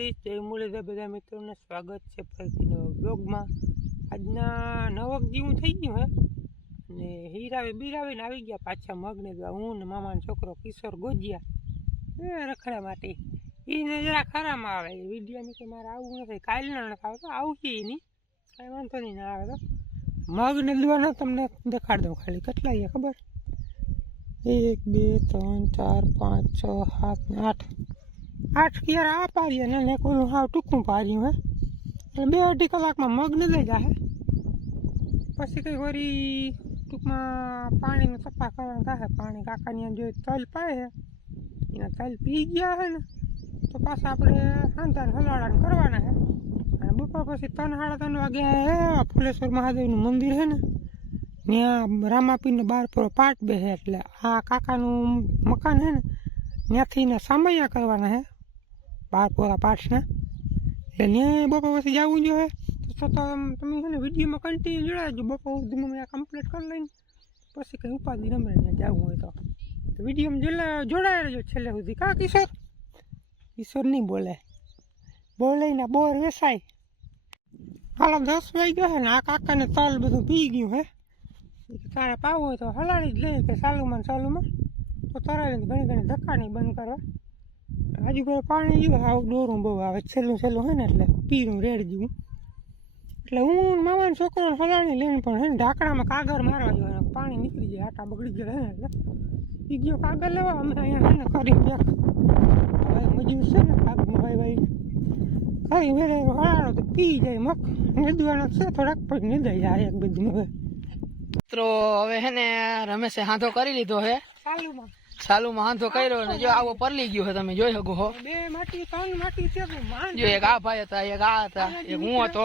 દ્વારકાધીશ, જય મુરલીધર બધા મિત્રોને સ્વાગત છે ફરીથી નવા બ્લોગમાં। આજના નવક જેવું થઈ ગયું હે અને હીરાવે બીરાવીને આવી ગયા પાછા મગને હું ને મામાનો છોકરો કિશોર ગોજિયા એ રખડા માટે એને જરા ખરામાં આવે વિડીયાની કે મારે આવું નથી, કાલના નથી આવતો, આવશે એની કાંઈ વાંધો નહીં ના આવે તો મગને દોવાના તમને દેખાડ દઉં ખાલી કેટલા છે ખબર, 1 2 3 4 5 6 7 8 ક્યારે આ પારીએ ને કોઈનું હાવ ટૂંકું પાર્યું હે એટલે 2-2.5 કલાકમાં મગ નથી જાય। પછી કંઈ વળી ટૂંકમાં પાણીનો સફા કરવાનું થાય, પાણી કાકાની જો તલ પાય છે એના તલ પી ગયા છે ને તો પાછા આપણે હાંધાને હલાડાને કરવાના છે। અને બપોર પછી 3-3:30 વાગે ફુલેશ્વર મહાદેવનું મંદિર છે ને ત્યાં રામાપીરનો 12 પાઠ બેસે એટલે આ કાકાનું મકાન છે ને ત્યાંથી ને સામૈયા કરવાના છે 12 પાઠના, એટલે ત્યાં બપોર પછી જવું જોઈએ તો તમે છે ને વિડીયોમાં કન્ટિન્યુ જોડાજો। બપોર સુધીમાં મેં કમ્પ્લીટ કરી લઈને પછી કંઈ ઉપાધિ નમરે ત્યાં જવું હોય તો વિડીયોમાં જોડાય રહેજો છેલ્લે સુધી। કા કિશોર નહીં બોલે ને બોર વેસાય। હાલો 10 વાગ્યા છે ને આ કાકાને તલ બધું પી ગયું હે, તારે પાવું હોય તો હલાડી જ લઈએ કે ચાલુમાં તો તરાવીને ઘણી ધક્કા નહીં બંધ કરવા। આજુબાજુ પાણી જેવું આવું ડોરું બહુ આવે, છેલ્લું હોય ને એટલે પીરું રેડ જેવું, એટલે હું મામાનો છોકરો હલાડી લઈને પણ હે ને ઢાંકણામાં કાગળ મારવા જોઈએ, પાણી નીકળી જાય, આટા બગડી જાય ને એટલે એ ગયો કાગળ લેવા અમે અહીંયા છે ને કરી પેક હવે મજૂર છે ને કાગમાં ભાઈ કરી વેરે હલાડો તો પી જાય મગ નીંદવાનો છે થોડાક પછી નીંદાઈ જાય એક બધું હવે મિત્રો। હવે હે ને રમેશે હાંધો કરી લીધો હે, સાલુમાં હાંધો કર્યો ને જો આવો પરલી ગયો છે, તમે જોઈ શકો છો। 2 માટી 3 માટી છે, જો એક આ ભાઈ હતા, એક આ હતા, એક હું હતો।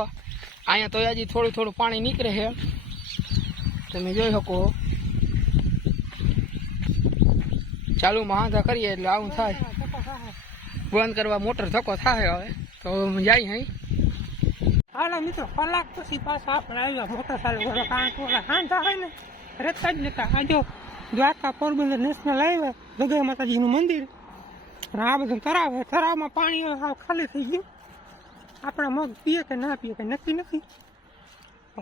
અહીંયા તો હજી થોડું પાણી નીકળે છે, તમે જોઈ શકો। ચાલુમાં હાંધા કરીએ એટલે આવું થાય, બંધ કરવા મોટર ધક્કો થાય। હવે તો જાય અહીં હાલો મિત્રો, કલાક પછી પાછા આપણે આવ્યા મોટર ચાલુ કરવા, કારણ કે ઓલા હાંધા હોય ને રહેતા જ નતા। આ જો દ્વારકા પોરબંદર નેશનલ હાઈવે જગા માતાજીનું મંદિર અને આ બધું તળાવ છે, તળાવમાં પાણી હાવ ખાલી થઈ ગયું। આપણા મગ પીએ કે ના પીએ કંઈ નક્કી નથી,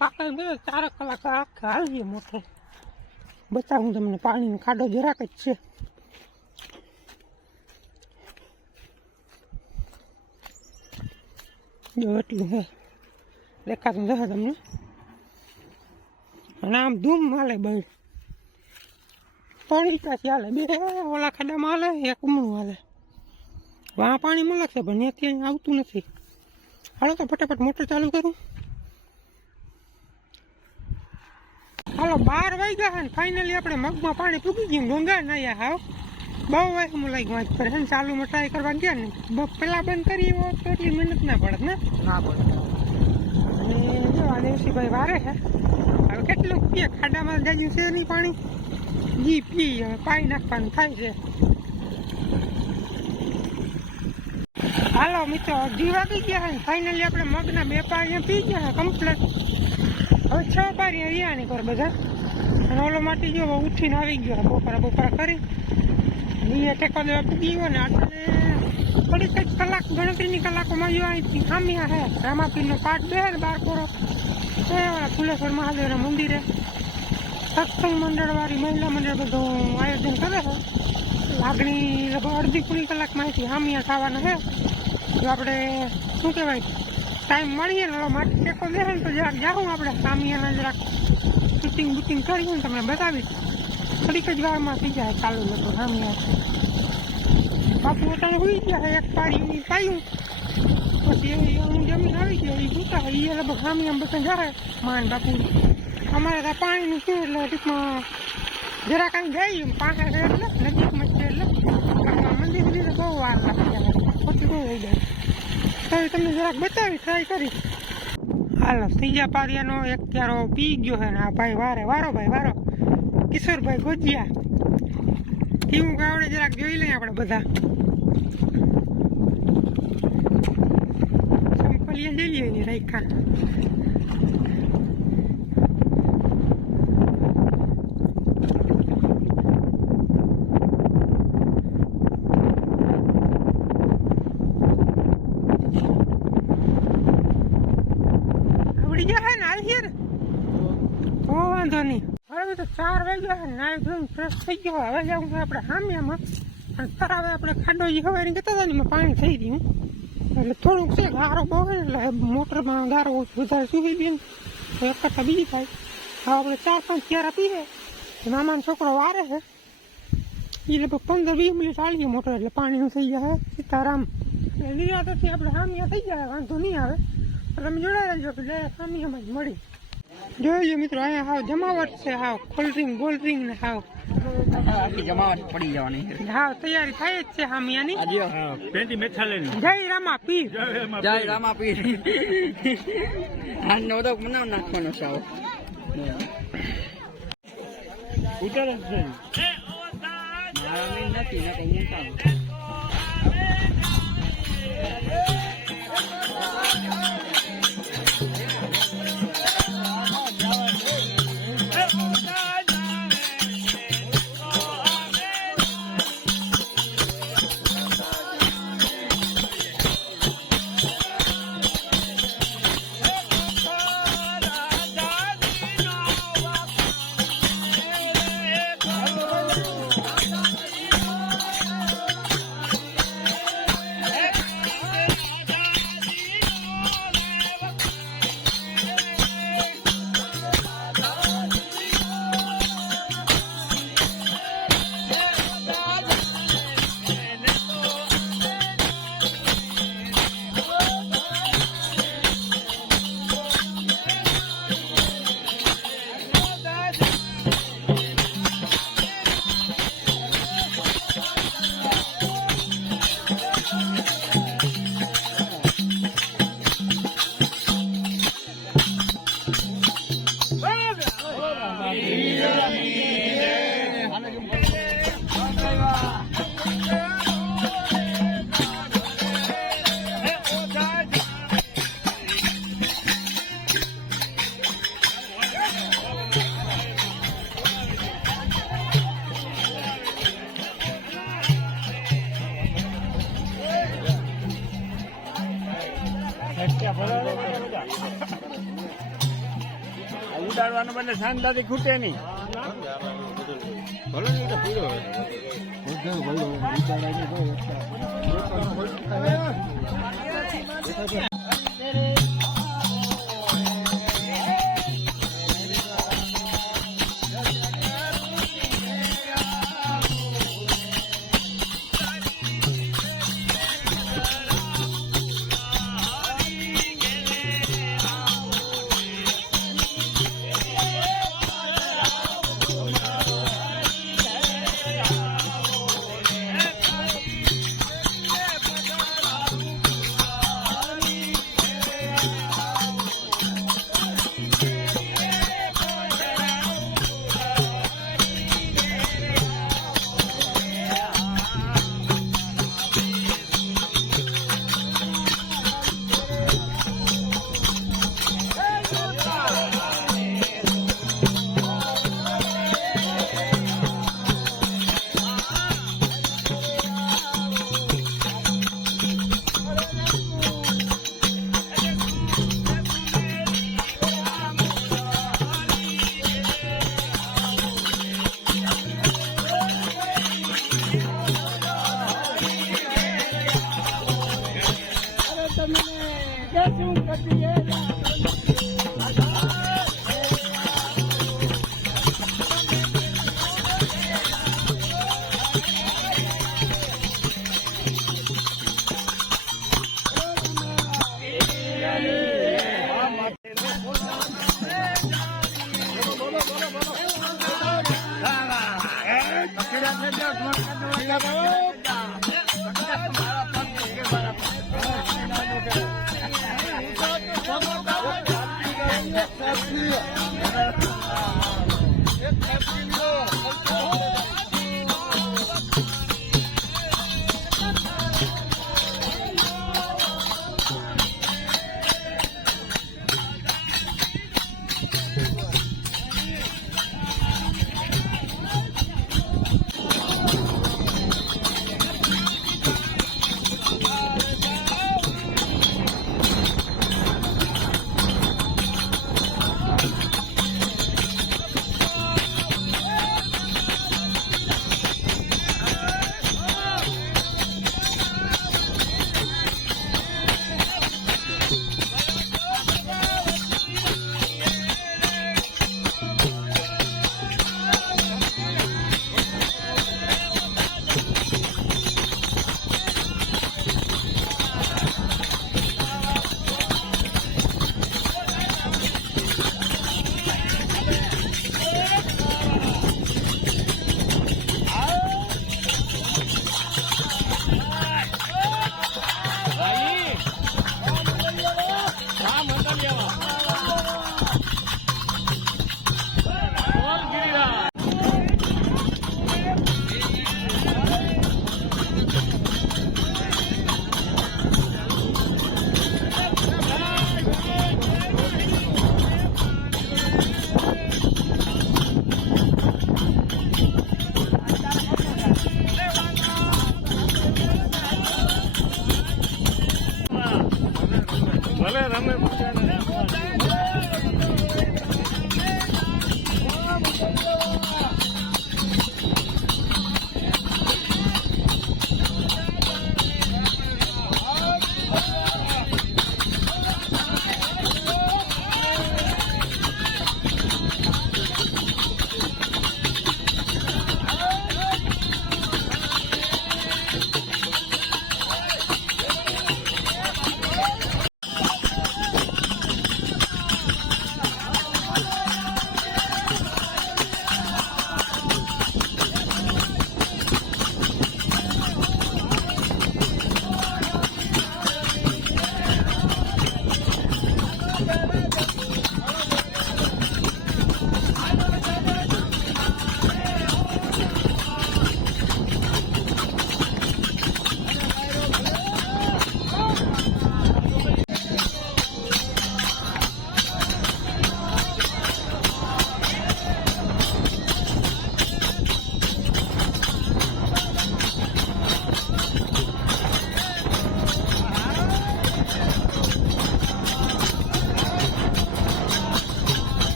કાકા 4 કલાક આખા હાલીએ મોટે બતાવું તમને, પાણીનો ખાડો જરાક જ છે। જો એટલું હે દેખાતું જશે તમને, અને આમ ધૂમ હાલે ભાઈ, 3 ઇંચાથી હાલે, 2 ઓલા ખાડામાં હાલે, 1 ઉમણું હાલે। આ પાણી મળે છે પણ ત્યાં આવતું નથી। હાલો તો ફટાફટ મોટર ચાલુ કરું। હાલો 12 વાગ્યા છે ને ફાઇનલી આપણે મગમાં પાણી પૂગી ગયું, ગંગા નાયા હાવ બહુ વાયમું લાગ્યું આજ પર છે ને, ચાલુમાં ટ્રાય કરવા ગયા ને પેલા બંધ કરી હોત તો એટલી મહેનત ના પડે ને, ના પડે। અને જો આ દેવસીભાઈ વારે છે, હવે કેટલું પીએ, ખાડામાં જાજુ છે નહીં પાણી, જી પી હવે પાઈ નાખવાનું થાય છે। હાલો મિત્રો 2 વાગી ગયા છે ને ફાઇનલી આપણે મગના 2 પાણી પી ગયા છે કમ્પ્લીટ। હવે 6 પારી રહ્યા ની પર બધા, અને ઓલો માટે જો ઉઠીને આવી ગયો, બપોરા કરી એ ટેકો દેવા પૂગી ગયો ને આટલે થોડીક જ કલાક ગણતરીની કલાકોમાં જો અહીંથી ખામિયા છે રામાપીરનો પાઠ બે ને 12 ફુલેશ્વર મહાદેવના મંદિરે સત્સંગ મંડળવાળી મહિલા મંડળ બધું આયોજન કરે છે। લાગણી લગભગ અડધી પૂરી કલાકમાં અહીંથી હામિયા થવાના છે, જો આપણે શું કહેવાય ટાઈમ મળીએ ને માટે ટેકો દે ને તો જરાક જાઉં આપણે હામિયાના જરાક શૂટિંગ બુટિંગ કરીએ ને તમને બતાવીશ, થોડીક જ વારમાં થઈ જાય ચાલુ લગભગ હામિયા। બાપુ પોતાને હોઈ ગયા છે, 1 પાડી પાયું પછી હું જમીન આવી ગયો, એ જોતા એ લગભગ હામિયા બધા જાય માન બાપુ। અમારે ત્યાં પાણીનું શું એટલે ટૂંકમાં જરાક અહીં જાય 5 એટલે નજીકમાં છે, એટલે મંદિર મંદિરે બહુ વાર લાગી જાય, ખોટી બહુ થઈ જાય, તો તમને જરાક બતાવી ટ્રાય કરી। હાલો 3જા પારિયાનો 1 ક્યારો પી ગયો છે ને આ ભાઈ વારો કિશોરભાઈ ગોજિયા કેવું ગાવડે જરાક જોઈ લઈએ આપણે બધા, સંપલિયા જઈએ એની રાખ્યા। તો 4 વાગ્યા નાઈ ધોઈને ફ્રેશ થઈ ગયો. હવે જવું છે આપણે હામિયામાં અને તરાવે આપણે ખાડો જે હવારી કહેતા હતા ને એમાં પાણી થઈ ગયું એટલે થોડુંક છે ગારો બહુ હોય એટલે મોટરમાં ગારો વધારે સુવી દે ને તો એક કરતાં બીજી થાય. હવે આપણે 4-5 ક્યારા પીએ મામાનો છોકરો વારે છે એ લગભગ 15-20 મિનિટ ચાલીએ મોટર એટલે પાણીનું થઈ જાય સીતારામ. એટલે નિરાતથી આપણે હામિયા થઈ જાય વાંધો નહીં આવે. તમે જોડાઈ રહેજો કે હામિયામાં જ મળી. જોઈ લો મિત્રો અહીંયા હાવ જમાવટ છે, હાવ કોલ્ડ્રિંક ગોલ્ડ્રિંક ને હાવ જમાવટ પડી જવાની છે. હાવ તૈયારી થાય જ છે હામિયાની. જય રામા પીર. જય રામા પીર. આજનો બધો બનાવ નાખવાનો છે. ઉતરે છે મારા નથી ને કઈ કામ. ઉડાડવાનું બને શાનદારી ખૂટે નહીં.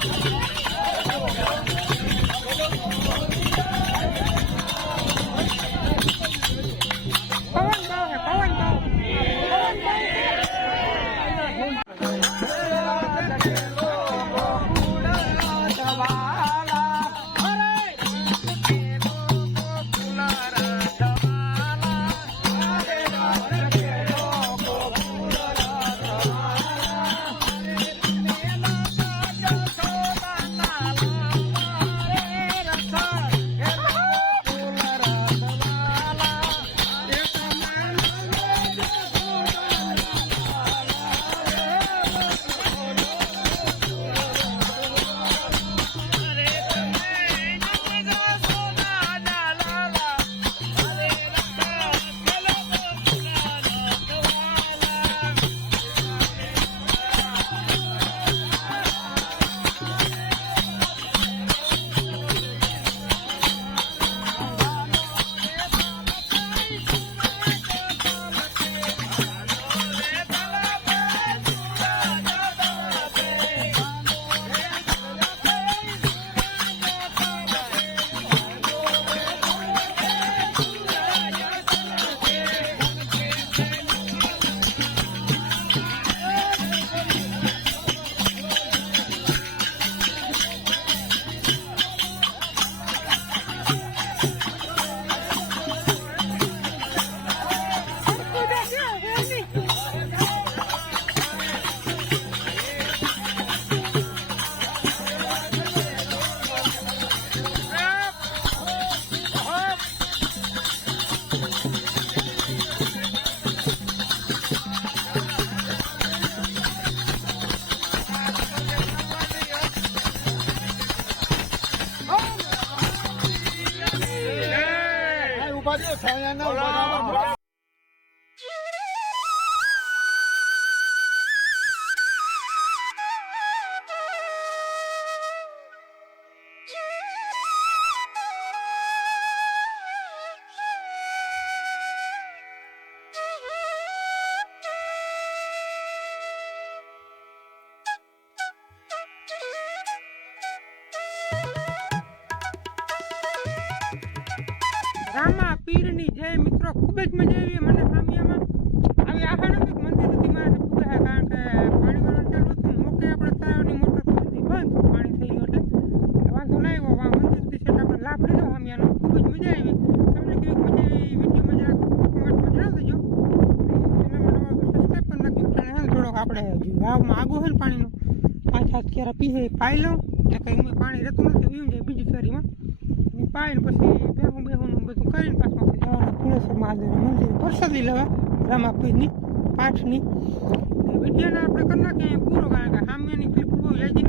પવન બહુ છે, પવન બહુ. રામા પીરની જય મિત્રો, ખૂબ જ મજા આવી મને સામિયામાં. આવી આશા નથી કે મંદિર સુધી મારે પૂરા, કારણ કે પાણી વાળવાનું ચાલુ હતું. મોકે આપણે તળાવની મોટર બધી બંધ, પાણી થઈ ગયું એટલે વાંધો ના આવ્યો. મંદિર સુધી સેટ આપણે લાભ લીધો સામિયાનો. ખૂબ જ મજા આવી. તમને કેવી મજા આવી વિડીયોમાં જરા કોમેન્ટમાં જણાવી દેજો. ચેનલમાં નવા તો સબસ્ક્રાઈબ કરી નાખજો. થોડોક આપણે વાવમાં આગું હોય ને પાણીનું 5-7 ક્યારે પીએ પાઈ લઉં ને કંઈ પાણી રહેતું નથી, વીમ જાય બીજી શેરીમાં પાઈને પછી બેહું બધું કરીને પાછું જવાના ફુલેશ્વર મહાદેવના મંદિર પ્રસાદી લેવા રામાપીરની પાઠની વિડીયોને આપણે કરી નાખીએ પૂરો, કારણ કે સામેની ક્લિપ બહુ યાદી